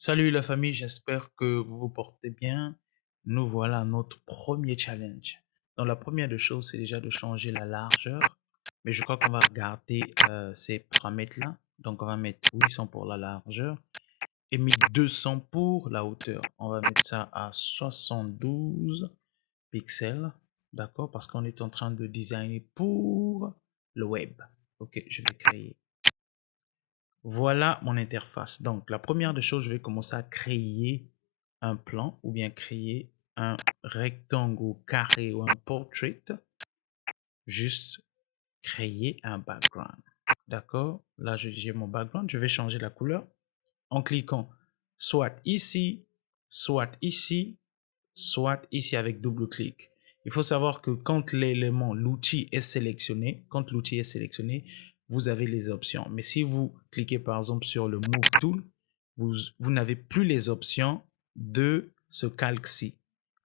Salut la famille, j'espère que vous vous portez bien. Nous voilà à notre premier challenge. Donc la première des choses, c'est déjà de changer la largeur. Mais je crois qu'on va garder ces paramètres-là. Donc on va mettre 800 pour la largeur et 1200 pour la hauteur. On va mettre ça à 72 pixels. D'accord? Parce qu'on est en train de designer pour le web. Ok, je vais créer. Voilà mon interface. Donc, la première des choses, je vais commencer à créer un plan ou bien créer un rectangle ou carré ou un portrait. Juste créer un background. D'accord? Là, j'ai mon background. Je vais changer la couleur en cliquant soit ici, soit ici, soit ici avec double clic. Il faut savoir que quand l'élément, l'outil est sélectionné, vous avez les options. Mais si vous cliquez par exemple sur le Move Tool, vous n'avez plus les options de ce calque-ci.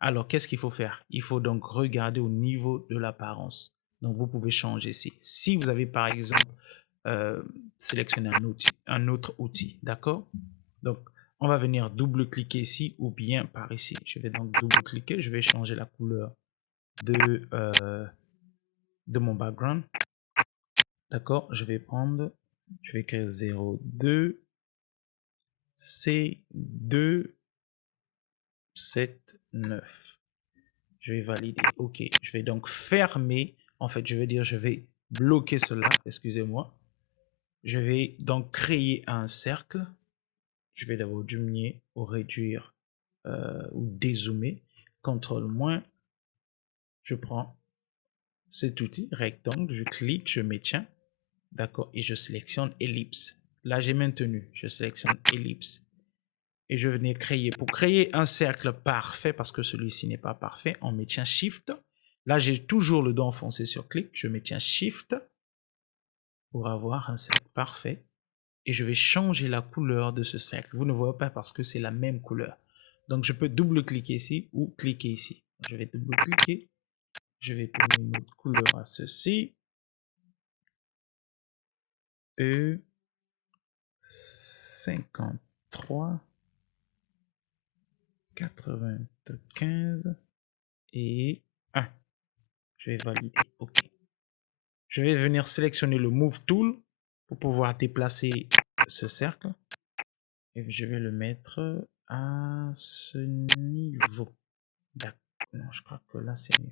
Alors, qu'est-ce qu'il faut faire? Il faut donc regarder au niveau de l'apparence. Donc, vous pouvez changer ici. Si vous avez par exemple sélectionné un autre outil, d'accord? Donc, on va venir double-cliquer ici ou bien par ici. Je vais donc double-cliquer. Je vais changer la couleur de mon background. D'accord? Je vais écrire 02 C279. Je vais valider. OK. Je vais donc fermer. En fait, je vais dire, je vais bloquer cela. Excusez-moi. Je vais donc créer un cercle. Je vais d'abord diminuer ou réduire ou dézoomer. CTRL moins. Je prends cet outil rectangle, je clique, je maintiens, d'accord, et je sélectionne ellipse. Là, j'ai maintenu, je sélectionne ellipse et je venais créer. Pour créer un cercle parfait, parce que celui-ci n'est pas parfait, on maintient Shift. Là, j'ai toujours le doigt enfoncé sur clic, je maintiens Shift pour avoir un cercle parfait et je vais changer la couleur de ce cercle. Vous ne voyez pas parce que c'est la même couleur. Donc, je peux double-cliquer ici ou cliquer ici. Je vais double-cliquer. Je vais donner une autre couleur à ceci. E53 95 et 1. Je vais valider. OK. Je vais venir sélectionner le Move Tool pour pouvoir déplacer ce cercle. Et je vais le mettre à ce niveau. D'accord. Non, je crois que là, c'est mieux.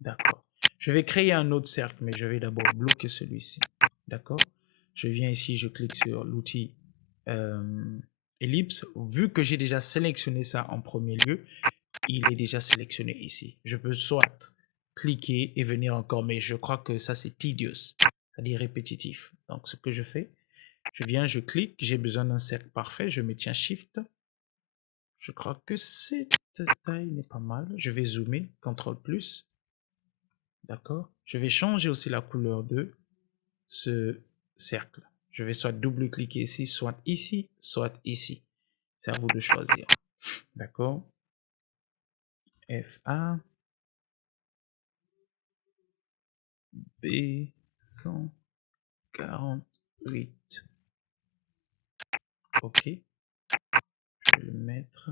D'accord. Je vais créer un autre cercle, mais je vais d'abord bloquer celui-ci. D'accord. Je viens ici, je clique sur l'outil ellipse. Vu que j'ai déjà sélectionné ça en premier lieu, il est déjà sélectionné ici. Je peux soit cliquer et venir encore, mais je crois que ça, c'est tedious, c'est-à-dire répétitif. Donc, ce que je fais, je viens, je clique, j'ai besoin d'un cercle parfait, je me tiens Shift. Je crois que cette taille n'est pas mal. Je vais zoomer, CTRL+. D'accord? Je vais changer aussi la couleur de ce cercle. Je vais soit double-cliquer ici, soit ici, soit ici. C'est à vous de choisir. D'accord? FA B148. OK. Je vais le mettre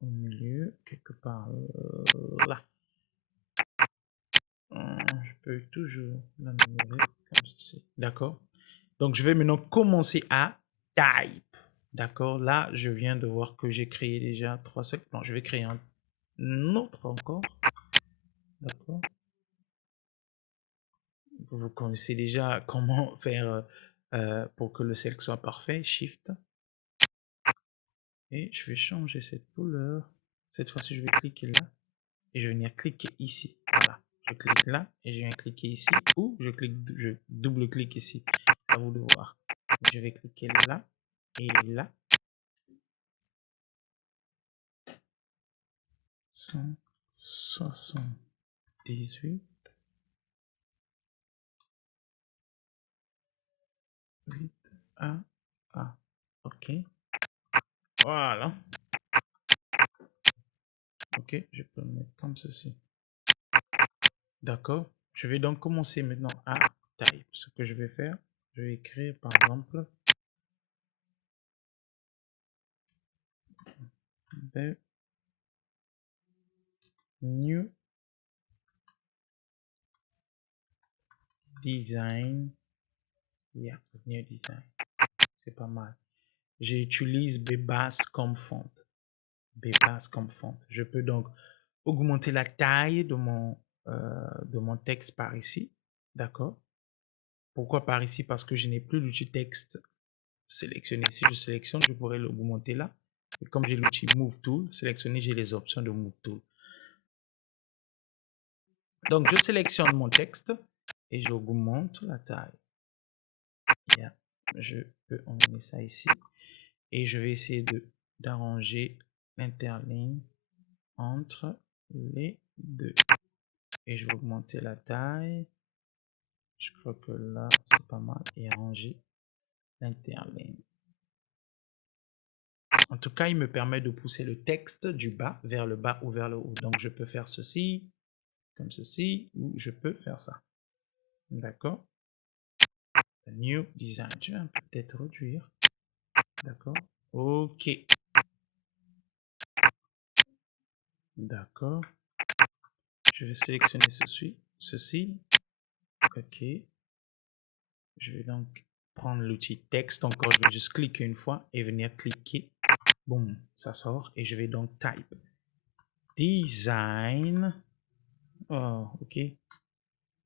au milieu, quelque part là. Je peux toujours la numérer comme ceci. D'accord? Donc, je vais maintenant commencer à type. D'accord? Là, je viens de voir que j'ai créé déjà 3 cercles. Non, je vais créer un autre encore. D'accord? Vous connaissez déjà comment faire pour que le cercle soit parfait. Shift. Et je vais changer cette couleur. Cette fois-ci, je vais cliquer là. Et je vais venir cliquer ici. Voilà. Je clique là et je viens cliquer ici. Ou je double-clique ici. À vous de voir. Je vais cliquer là et là. 178. 8 A A. OK. Voilà. OK, je peux le mettre comme ceci. D'accord. Je vais donc commencer maintenant à type. Ce que je vais faire, je vais écrire par exemple s'appelle New Design. Yeah, New Design. C'est pas mal. J'utilise Bebas comme font. Bebas comme font. Je peux donc augmenter la taille de mon texte par ici. D'accord? Pourquoi par ici? Parce que je n'ai plus l'outil texte sélectionné. Si je sélectionne, je pourrais l'augmenter là. Et comme j'ai l'outil Move Tool sélectionné, j'ai les options de Move Tool. Donc, je sélectionne mon texte et j'augmente la taille. Yeah. Je peux emmener ça ici. Et je vais essayer d'arranger l'interligne entre les deux. Et je vais augmenter la taille. Je crois que là, c'est pas mal. Et arranger l'interligne. En tout cas, il me permet de pousser le texte du bas vers le bas ou vers le haut. Donc, je peux faire ceci, comme ceci, ou je peux faire ça. D'accord? New Design. Je vais peut-être réduire. D'accord? OK. D'accord. Je vais sélectionner ceci. OK. Je vais donc prendre l'outil texte. Encore, je vais juste cliquer une fois et venir cliquer. Boum, ça sort. Et je vais donc type design. Oh, OK.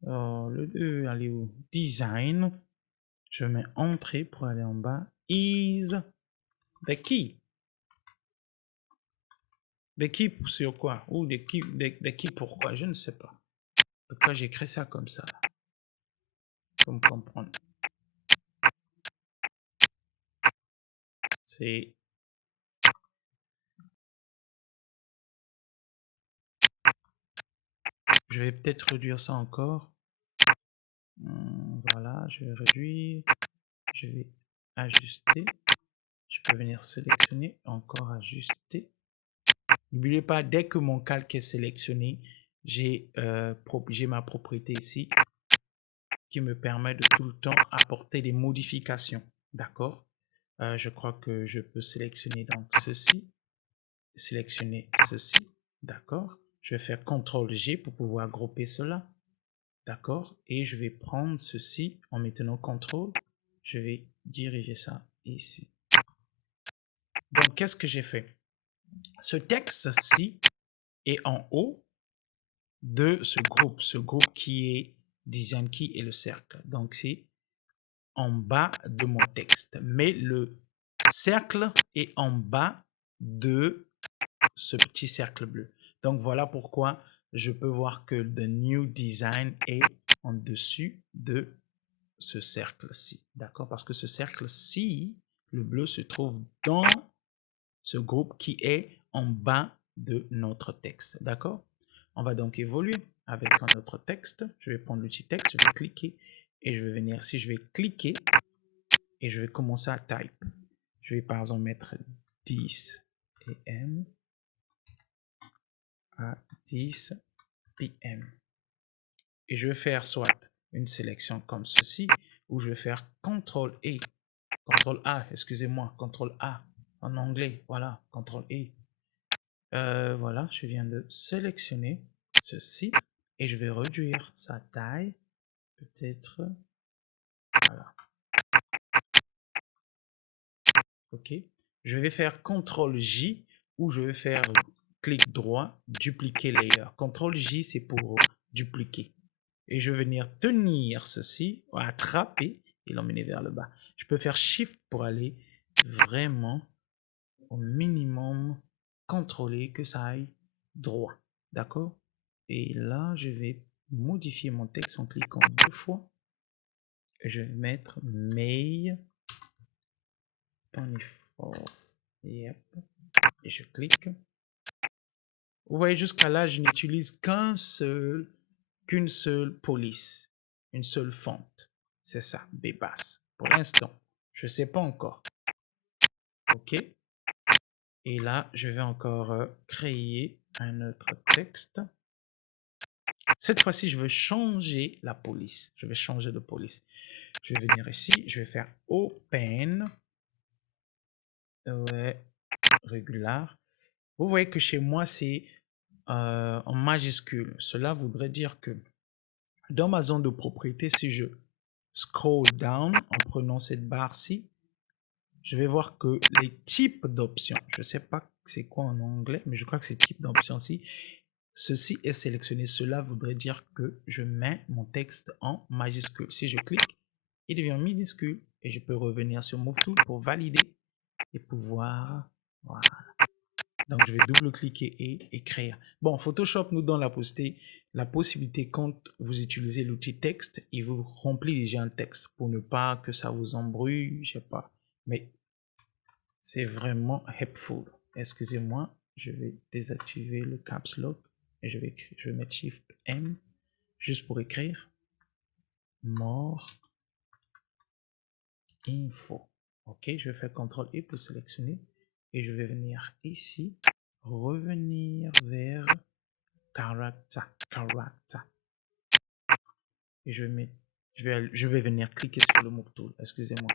Oh, le 2, allez où? Design. Je mets entrée pour aller en bas. Is the key. The key sur quoi? Ou the key pourquoi? Je ne sais pas. Pourquoi j'ai créé ça comme ça? Pour me comprendre. C'est... Je vais peut-être réduire ça encore. Voilà, je vais réduire. Je vais ajuster. Je peux venir sélectionner, encore ajuster. N'oubliez pas, dès que mon calque est sélectionné, j'ai ma propriété ici qui me permet de tout le temps apporter des modifications. D'accord? Je crois que je peux sélectionner donc ceci, sélectionner ceci. D'accord? Je vais faire CTRL-G pour pouvoir grouper cela. D'accord? Et je vais prendre ceci en maintenant CTRL. Je vais diriger ça ici. Donc, qu'est-ce que j'ai fait? Ce texte-ci est en haut de ce groupe qui est Design Key et le cercle. Donc, c'est en bas de mon texte. Mais le cercle est en bas de ce petit cercle bleu. Donc, voilà pourquoi je peux voir que le New Design est en dessus de ce cercle-ci. D'accord? Parce que ce cercle-ci, le bleu, se trouve dans ce groupe qui est en bas de notre texte. D'accord? On va donc évoluer avec un autre texte. Je vais prendre l'outil texte, je vais cliquer et je vais venir ici, je vais cliquer et je vais commencer à type. Je vais par exemple mettre 10 PM à 10 PM. Et je vais faire soit une sélection comme ceci, ou je vais faire CTRL A, excusez-moi, CTRL A en anglais, voilà, CTRL E. Voilà, je viens de sélectionner ceci et je vais réduire sa taille, peut-être, voilà, ok. Je vais faire CTRL J ou je vais faire clic droit, dupliquer layer. CTRL J, c'est pour dupliquer. Et je vais venir tenir ceci, attraper et l'emmener vers le bas. Je peux faire Shift pour aller vraiment au minimum contrôler que ça aille droit. D'accord? Et là, je vais modifier mon texte en cliquant 2 fois. Et je vais mettre May Yep. Et je clique. Vous voyez, jusqu'à là, je n'utilise qu'une seule police, une seule fonte. C'est ça, Bebas. Pour l'instant, je ne sais pas encore. OK. Et là, je vais encore créer un autre texte. Cette fois-ci, je veux changer la police. Je vais changer de police. Je vais venir ici, je vais faire Open. Ouais, régular. Vous voyez que chez moi, c'est en majuscule. Cela voudrait dire que dans ma zone de propriété, si je scroll down en prenant cette barre-ci, je vais voir que les types d'options, je ne sais pas c'est quoi en anglais, mais je crois que c'est type d'options-ci, ceci est sélectionné. Cela voudrait dire que je mets mon texte en majuscule. Si je clique, il devient minuscule et je peux revenir sur Move Tool pour valider et pouvoir... Voilà. Donc, je vais double-cliquer et écrire. Bon, Photoshop nous donne la possibilité quand vous utilisez l'outil texte, il vous remplit déjà un texte pour ne pas que ça vous embrouille, je sais pas. Mais c'est vraiment helpful. Excusez-moi, je vais désactiver le caps lock et je vais mettre Shift M juste pour écrire more info. Ok, je vais faire CTRL E pour sélectionner et je vais venir ici, revenir vers character. Et je vais venir cliquer sur le Move Tool. Excusez-moi.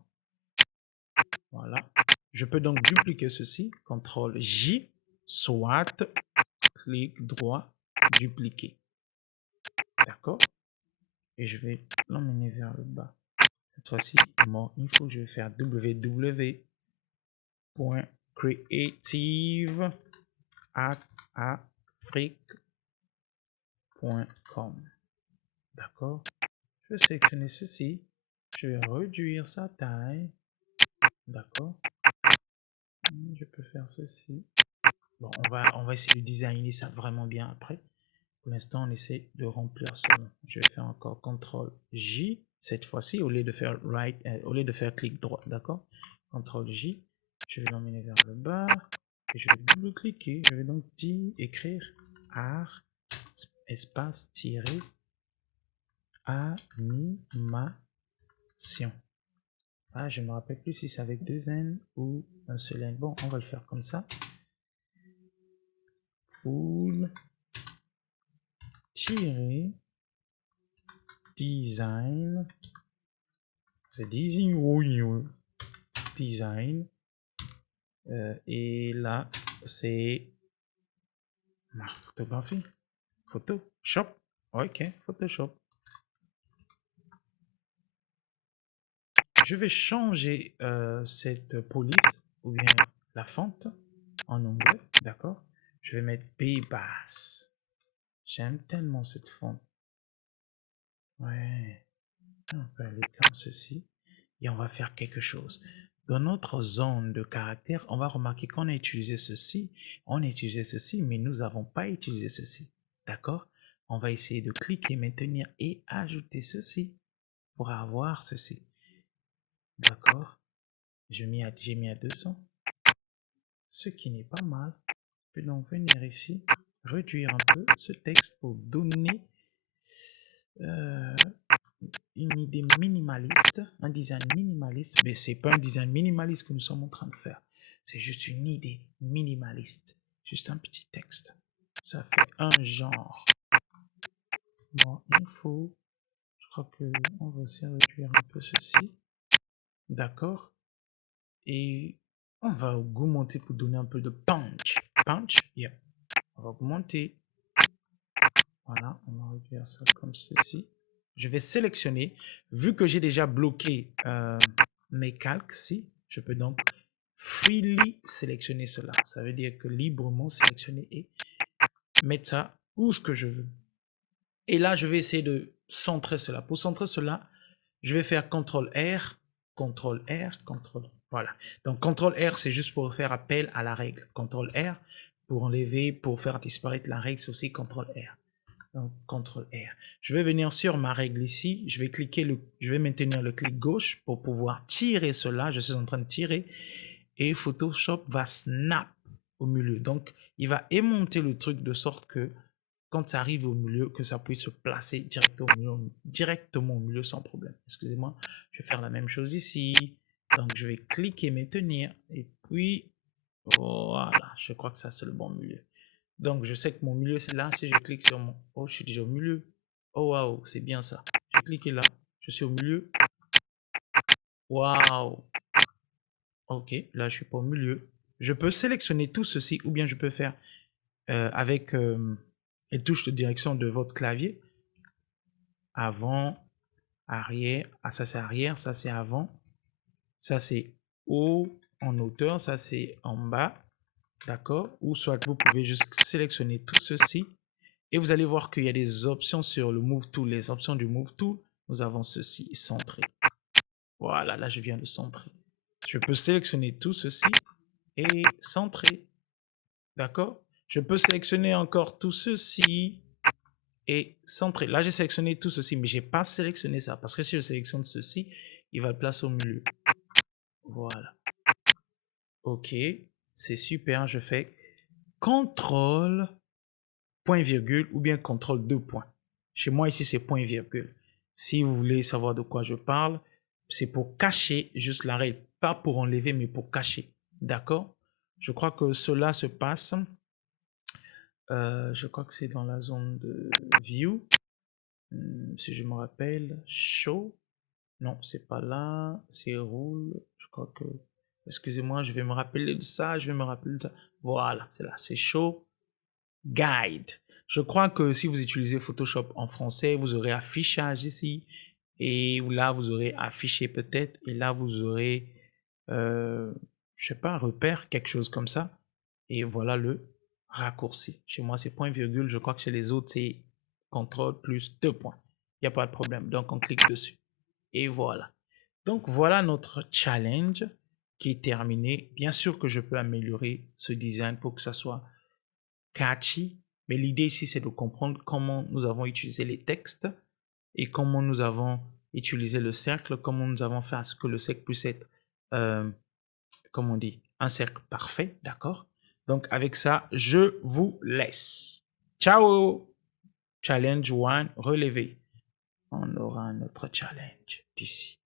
Voilà. Je peux donc dupliquer ceci. CTRL J, soit clic droit, dupliquer. D'accord? Et je vais l'emmener vers le bas. Cette fois-ci, mon info, je vais faire www.creative@afrique.com. D'accord? Je vais sélectionner ceci. Je vais réduire sa taille. D'accord? Je peux faire ceci. Bon, on va essayer de designer ça vraiment bien après. Pour l'instant, on essaie de remplir ça. Je vais faire encore CTRL J cette fois-ci au lieu de faire au lieu de faire clic droit, d'accord? CTRL J. Je vais l'emmener vers le bas et je vais double-cliquer. Je vais donc écrire art espace tiré animation. Ah, je ne me rappelle plus si c'est avec deux N ou un seul N. Bon, on va le faire comme ça. Full tiré design. C'est design. Design. Et là, c'est photographie. Photoshop. Ok, Photoshop. Je vais changer cette police ou bien la fonte en anglais. D'accord? Je vais mettre B basse. J'aime tellement cette fonte. Ouais. On peut aller comme ceci. Et on va faire quelque chose. Dans notre zone de caractère, on va remarquer qu'on a utilisé ceci, mais nous n'avons pas utilisé ceci. D'accord? On va essayer de cliquer, maintenir et ajouter ceci pour avoir ceci. D'accord? J'ai mis à 200, ce qui n'est pas mal. Je peux donc venir ici, réduire un peu ce texte pour donner une idée minimaliste, un design minimaliste, mais c'est pas un design minimaliste que nous sommes en train de faire. C'est juste une idée minimaliste. Juste un petit texte. Ça fait un genre. Bon, info. Je crois que on va aussi réduire un peu ceci. D'accord. Et on va augmenter pour donner un peu de punch. Punch, yeah. On va augmenter. Voilà, on va réduire ça comme ceci. Je vais sélectionner. Vu que j'ai déjà bloqué mes calques, si, je peux donc freely sélectionner cela. Ça veut dire que librement sélectionner et mettre ça où ce que je veux. Et là, je vais essayer de centrer cela. Pour centrer cela, je vais faire CTRL-R, CTRL-R, CTRL. Voilà. Donc, CTRL-R, c'est juste pour faire appel à la règle. CTRL-R pour enlever, pour faire disparaître la règle, c'est aussi CTRL-R. Donc, CTRL-R. Je vais venir sur ma règle ici. Je vais maintenir le clic gauche pour pouvoir tirer cela. Je suis en train de tirer. Et Photoshop va snap au milieu. Donc, il va aimanter le truc de sorte que quand ça arrive au milieu, que ça puisse se placer directement au milieu sans problème. Excusez-moi, je vais faire la même chose ici. Donc, je vais cliquer maintenir. Et puis, voilà, je crois que ça, c'est le bon milieu. Donc, je sais que mon milieu, c'est là. Si je clique sur mon... Oh, je suis déjà au milieu. Oh, waouh, c'est bien ça. Je clique là. Je suis au milieu. Waouh. Ok, là, je suis pas au milieu. je peux sélectionner tout ceci ou bien je peux faire avec les touches de direction de votre clavier. Avant, arrière. Ah, ça c'est arrière, ça c'est avant. Ça c'est haut en hauteur, ça c'est en bas. D'accord? Ou soit vous pouvez juste sélectionner tout ceci. Et vous allez voir qu'il y a des options sur le Move Tool. Les options du Move Tool, nous avons ceci, centré. Voilà, là je viens de centrer. Je peux sélectionner tout ceci et centrer. D'accord? Je peux sélectionner encore tout ceci et centrer. Là, j'ai sélectionné tout ceci, mais je n'ai pas sélectionné ça. Parce que si je sélectionne ceci, il va le placer au milieu. Voilà. OK. C'est super. Je fais CTRL, point virgule ou bien CTRL 2 points. Chez moi, ici, c'est point virgule. Si vous voulez savoir de quoi je parle, c'est pour cacher juste la règle. Pas pour enlever, mais pour cacher. D'accord? Je crois que cela se passe. Je crois que c'est dans la zone de View. Si je me rappelle, Show. Non, c'est pas là. C'est Rule. Je crois que... Excusez-moi, je vais me rappeler de ça. Je vais me rappeler de ça. Voilà, c'est là. C'est Show Guide. Je crois que si vous utilisez Photoshop en français, vous aurez affichage ici. Et là, vous aurez affiché peut-être. Et là, vous aurez, je sais pas, repère, quelque chose comme ça. Et voilà le raccourci. Chez moi, c'est point virgule. Je crois que chez les autres, c'est CTRL plus 2 points. Il n'y a pas de problème. Donc, on clique dessus. Et voilà. Donc, voilà notre challenge qui est terminé. Bien sûr que je peux améliorer ce design pour que ça soit catchy. Mais l'idée ici, c'est de comprendre comment nous avons utilisé les textes et comment nous avons utilisé le cercle, comment nous avons fait à ce que le cercle puisse être, comment on dit, un cercle parfait, d'accord? Donc, avec ça, je vous laisse. Ciao! Challenge 1 relevé. On aura un autre challenge d'ici.